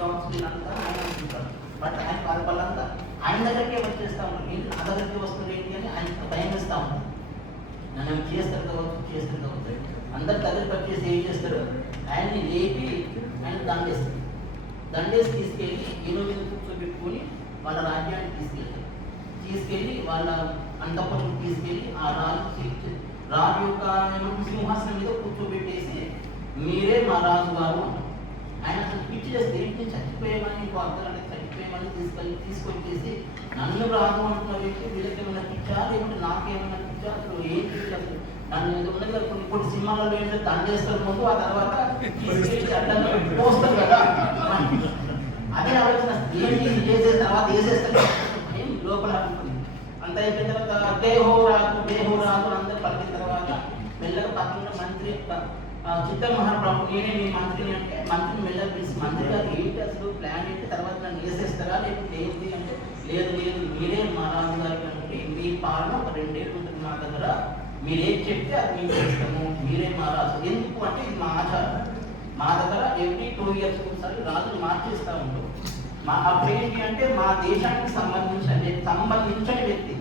Council అంతా ఆయన అనుకుంటారు. బట్ ఆయన వాళ్ళంతా ఆయన దగ్గరికి ఎవరు చేస్తూ ఉంటారు, ఏంటి నా దగ్గరికి వస్తుంది ఏంటి అని ఆయన భయం ఇస్తూ ఉంటారు. నన్ను చేస్తారు కావచ్చు అందరి దగ్గరికి వచ్చేసి ఏం చేస్తారు, ఆయన్ని లేపి ఆయన దండేసి తీసుకెళ్ళి ఏనో మీద కూర్చోబెట్టుకొని వాళ్ళ రాజ్యాన్ని తీసుకెళ్ళి వాళ్ళ అంతఃపురం తీసుకెళ్ళి ఆ రాజు యొక్క సింహాసనం మీద కూర్చోబెట్టేసి మీరే మా రాజు గారు అంటారు. ఆయన అసలు పిచ్చి చేస్తే ఏంటి చచ్చిపోయేమని ఇంకో అర్థాలు చచ్చిపోయేమని తీసుకొచ్చేసి నన్ను రాజు అంటున్న వ్యక్తి వీళ్ళకి ఏమైనా పిచ్చా లేకుంటే నాకేమైనా పిచ్చా, అసలు ఏంటి అసలు నన్ను ఉన్నది కదా కొన్ని సినిమాలలో ఏంటంటే దండేస్తారు ముందు, ఆ తర్వాత అడ్డంగా పోస్తారు కదా, అదే ఆలోచన ఏంటి చేసే తర్వాత వేసేస్తారు ఏం లోపల అనుకుంది. అంత అయిపోయిన తర్వాత దేహో రాజు అందరూ పలికిన తర్వాత మెల్లగా పక్కన మంత్రి చిత్త మహాప్రభు నేనే మీ మంత్రిని అంటే మంత్రిని మెల్లగా పిలిచి మంత్రి గారు ఏంటి అసలు ప్లాన్ ఏంటి, తర్వాత నన్ను వేసేస్తారా లేకపోతే ఏంటి అంటే లేదు మీరే మా రాజు గారికి అంటే మీ పాలన ఒక 2 ఏళ్ళు ఉంటుంది మా దగ్గర, మీరేం చెప్తే అది మేము చేస్తాము, మీరే మా రాజు. ఎందుకు అంటే ఇది మా ఆచారం, మా దగ్గర ఎవ్రీ 2 ఇయర్స్ ఒకసారి రాజులు మార్చేస్తూ ఉంటాం. అప్పుడు ఏంటి అంటే మా దేశానికి సంబంధించిన వ్యక్తి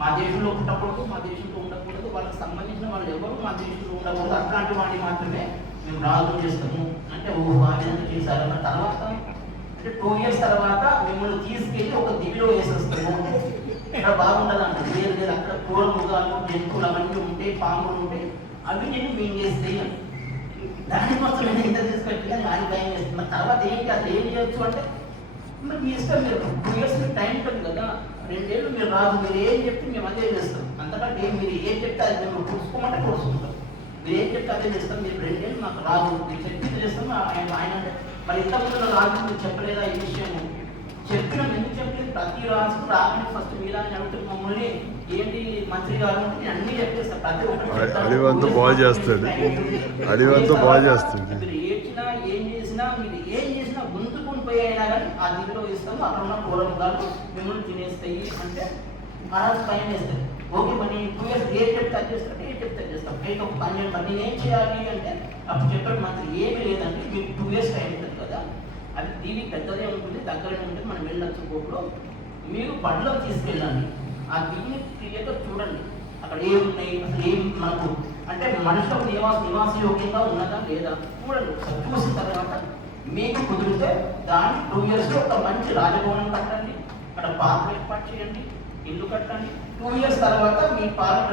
మా దేశంలో ఉండకూడదు, మా దేశంలో ఉండకూడదు, వాళ్ళకి సంబంధించిన వాళ్ళు ఎవరు మా దేశంలో ఉండకూడదు, అట్లాంటి వాడిని మాత్రమే మేము రాజు చేస్తాము అంటే ఆ విధంగా చేశారన్న తర్వాత అంటే 2 ఇయర్స్ తర్వాత మిమ్మల్ని తీసుకెళ్ళి ఒక దివిలో వేసేస్తాము, ఇక్కడ బాగుండదంట. లేదు అక్కడ కూర మృగాలు జంతువులు అవన్నీ ఉంటాయి, పాములు ఉంటాయి, అవి నేను మేము చేస్తాయి అని దానికోసం నేను ఇంత తీసుకొచ్చి కానీ ఆయన భయం చేస్తుంది. తర్వాత ఏంటి అసలు ఏం చేయొచ్చు అంటే మరి మీ ఇష్టం, మీరు 2 ఇయర్స్ టైం ఉంటుంది కదా, 2 ఏళ్ళు మీరు రాదు, మీరు ఏం చెప్తే మేము అదే చేస్తాం, అంతకంటే మీరు ఏం చెప్తే అది మేము కూర్చుకోమంటే కూర్చుకుంటాం, మీరు ఏం చెప్తే అదే చేస్తాం, మీరు 2 ఏళ్ళు మాకు రాదు మీరు చెప్పింది చేస్తాం. ఆయన మరి ఇంతకుముందు రాజు మీరు చెప్పలేదా ఈ విషయము, చెప్పినాం ఎందుకు చెప్పలేదు, ప్రతి రాజు రాగానే ఫస్ట్ మీలా అడుగుతుంది మమ్మల్ని ఏంటి మంత్రి గారు అంటే అన్నీ చెప్పేస్తాం, ప్రతి ఒక్కటి అడివంతా బాగా చేస్తాడు, అడివంతా బాగా చేస్తాడు. మీరు ఏడ్చినా మీరు ఏం చేసినా గుంతుకుని పోయి అయినా కానీ ఆ దిగులో ఇస్తాము, అక్కడ ఉన్న కూరగాయలు మిమ్మల్ని తినేస్తాయి అంటే మహారాజు పైన వేస్తాయి. ఓకే మరి 2 ఇయర్స్ ఏం చెప్తే అది చేస్తారంటే ఏం చెప్తే చేస్తాం, అయితే ఒక పని చేయండి నేను ఏం చేయాలి అంటే అప్పుడు చెప్పాడు మంత్రి ఏమీ లేదంటే మీకు 2 ఇయర్స్ టైం ఉంటుంది కదా, అది దీనికి పెద్దదే ఉంటుంది దగ్గరనే ఉంటుంది, మనం వెళ్ళొచ్చు కోట్లో మీరు బడిలో తీసుకెళ్ళండి, ఆ దీన్ని క్లియర్గా చూడండి అక్కడ ఏమున్నాయి అసలు ఏం మనకు అంటే మనుషులకు నివాసయోగ్యంగా ఉన్నదా లేదా చూడండి. ఒకసారి చూసిన తర్వాత మీకు కుదిరితే దాన్ని 2 ఇయర్స్లో ఒక మంచి రాజభవనం కట్టండి, అక్కడ పాత్ర ఏర్పాటు చేయండి, ఇల్లు కట్టండి. 2 ఇయర్స్ తర్వాత మీ పాలన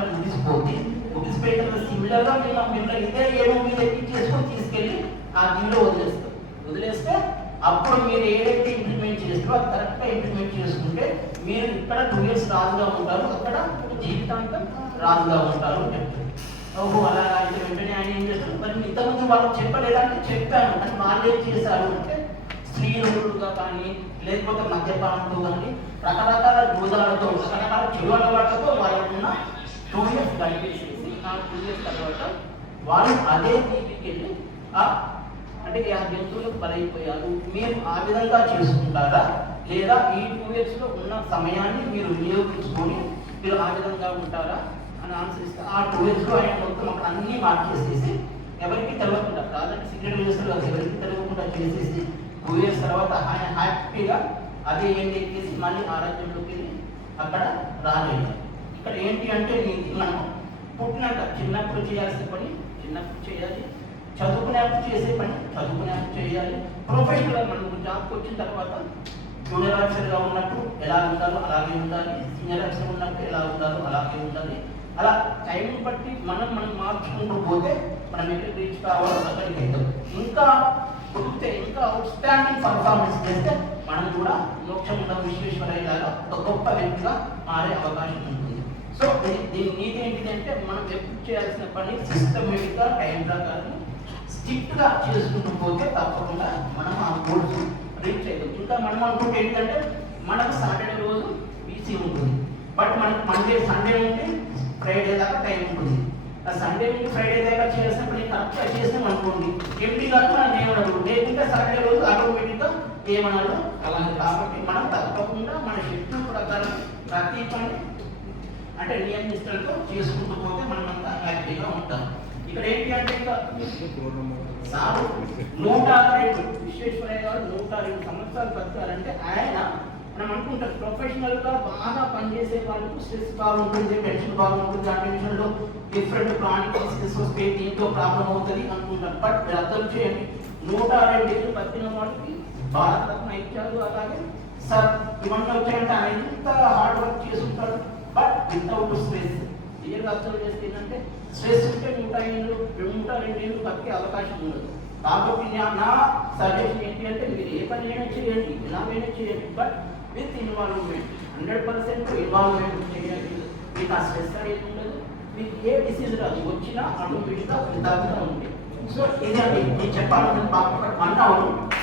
ముగిసిపోయిన సిమిలర్గా మిమ్మల్ని ఇదే ఏమో మీరు ఎక్కించేసుకొని తీసుకెళ్ళి ఆ దీనిలో వదిలేస్తే అప్పుడు మీరు ఏదైతే ఇంప్లిమెంట్ చేస్తారో అది కరెక్ట్గా ఇంప్లిమెంట్ చేసుకుంటే మీరు ఇక్కడ 2 ఇయర్స్ రాజుగా ఉంటారు, అక్కడ జీవితాంతం రాజుగా ఉంటారు అని చెప్తారు. ఓహో అలా అయితే వెంటనే ఆయన ఏం చేస్తారు, మరి ఇంతకుముందు వాళ్ళకి చెప్పలేదంటే చెప్పాను కానీ వాళ్ళు ఏం చేశారు అంటే స్త్రీలుగా కానీ లేకపోతే మద్యపానంతో కానీ రకరకాల జూదాలతో రకరకాల చెడు అలవాట్లతో వాళ్ళకున్న 2 ఇయర్స్ గడిపేసేసి ఆ 2 ఇయర్స్ తర్వాత వాళ్ళు అదే దీనికి వెళ్ళి అంటే ఆ జంతువులకు బలైపోయారు, మీరు ఆ విధంగా చేసుకుంటారా లేదా ఈ 2 ఇయర్స్లో ఉన్న సమయాన్ని మీరు వినియోగించుకొని మీరు ఆ విధంగా ఉంటారా అని ఆన్సర్ ఇస్తే ఆ 2 ఇయర్స్లో ఆయన మొత్తం అక్కడ అన్నీ మార్చేసేసి ఎవరికి తెలియకుండా రాజంటే సీక్రెట్ చేస్తారు కదా, ఎవరికి తెలియకుండా చేసేసి 2 ఇయర్స్ తర్వాత ఆయన హ్యాపీగా అదే ఏం ఎక్కేసి మళ్ళీ ఆ రాజ్యంలోకి వెళ్ళి అక్కడ రాజయ్యారు. ఇక్కడ ఏంటి అంటే మనం పుట్టినాక చిన్నప్పుడు చేయాల్సిన పని చిన్నప్పుడు చేయాలి, చదువుకునేప్పుడు చేసే పని చదువుకునేప్పుడు చేయాలి, ప్రొఫెషనల్గా మనం జాబ్కి వచ్చిన తర్వాత జూనియర్ ఆఫీసర్గా ఉన్నప్పుడు ఎలా ఉండాలో అలాగే ఉండాలి, సీనియర్ ఆఫీసర్ ఉన్నప్పుడు ఎలా ఉండాలో అలాగే ఉండాలి. అలా టైం బట్టి మనం మార్చుకుంటూ పోతే మనం ఎక్కడికి రీచ్ కావాలో అక్కడికి వెళ్తాం. ఇంకా కుదిరితే ఇంకా అవుట్ స్టాండింగ్ పర్ఫార్మెన్స్ చేస్తే మనం కూడా మోక్షముండ విశ్వేశ్వరయ్య లాగా ఒక గొప్ప వ్యక్తిగా మారే అవకాశం ఉంటుంది. సో దీని నీతి ఏంటిదంటే మనం ఎప్పుడు చేయాల్సిన పని సిస్టమేటిక్గా టైం ప్రకారం స్ట్రిక్ట్గా చేసుకుంటూ పోతే తప్పకుండా మనం ఆ గోల్స్ రీచ్ అవుతాం. ఇంకా మనం అనుకుంటే ఏంటంటే మనకు సాటర్డే రోజు బీసీ ఉంటుంది, బట్ మనకు మండే సండే ఉంటే ఫ్రైడే దాకా టైం ఉంటుంది. ఆ సండే నుంచి ఫ్రైడే దాకా చేసినప్పుడు కరెక్ట్గా చేసినాం అనుకోండి ఎంపీ కాదు మనం ఏమనదు, లేకుంటే సాటర్డే రోజు ఆటోమేటిక్గా ఏమన్నాడు అలాగే. కాబట్టి మనం తప్పకుండా మన షెడ్యూల్ ప్రకారం ప్రతి పని అంటే నియమిస్తులతో చేసుకుంటూ పోతే మనమంతా హ్యాపీగా ఉంటాం. ఇక్కడ ఏంటి అంటే ఇంకా సార్ 102 విశ్వేశ్వరయ్య గారు 102 సంవత్సరాలు బతకాలంటే ఆయన మనం అనుకుంటాం ప్రొఫెషనల్ గా బాగా పనిచేసే వాళ్ళకు స్ట్రెస్ బాగుంటుంది, టెన్షన్ బాగుంటుంది, ఆ టెన్షన్ లో డిఫరెంట్ క్రానిక్ డిసీజెస్ వస్తే దీంతో ప్రాబ్లం అవుతుంది అనుకుంటాం. బట్ మీరు అర్థం చేయండి, 102 ఏళ్ళు బతికిన వాళ్ళకి భారతరత్న ఇచ్చారు. అలాగే సార్ ఇవన్నీ వచ్చాయంటే ఆయన ఎంత హార్డ్ వర్క్ చేసుకుంటారు, బట్ వితౌట్ స్ట్రెస్. క్లియర్గా అర్థం చేస్తే ఏంటంటే స్ట్రెస్ ఉంటే 102 ఏళ్ళు బతికే అవకాశం ఉండదు. కాబట్టి నా సజెషన్ ఏంటి అంటే మీరు ఏ పని అయినా చేయండి, ఎలాగైనా చేయండి, బట్ విత్ ఇన్వాల్వ్మెంట్. 100% ఇన్వాల్వ్మెంట్ చేయండి. మీకు ఆ స్ట్రెస్ అనేది ఉండదు, మీకు ఏ డిసీజ్ రాదు, వచ్చినా ఆటోమేటిక్గా విధాలుగా ఉంది. సో ఇది నేను చెప్పాలని అన్నాను.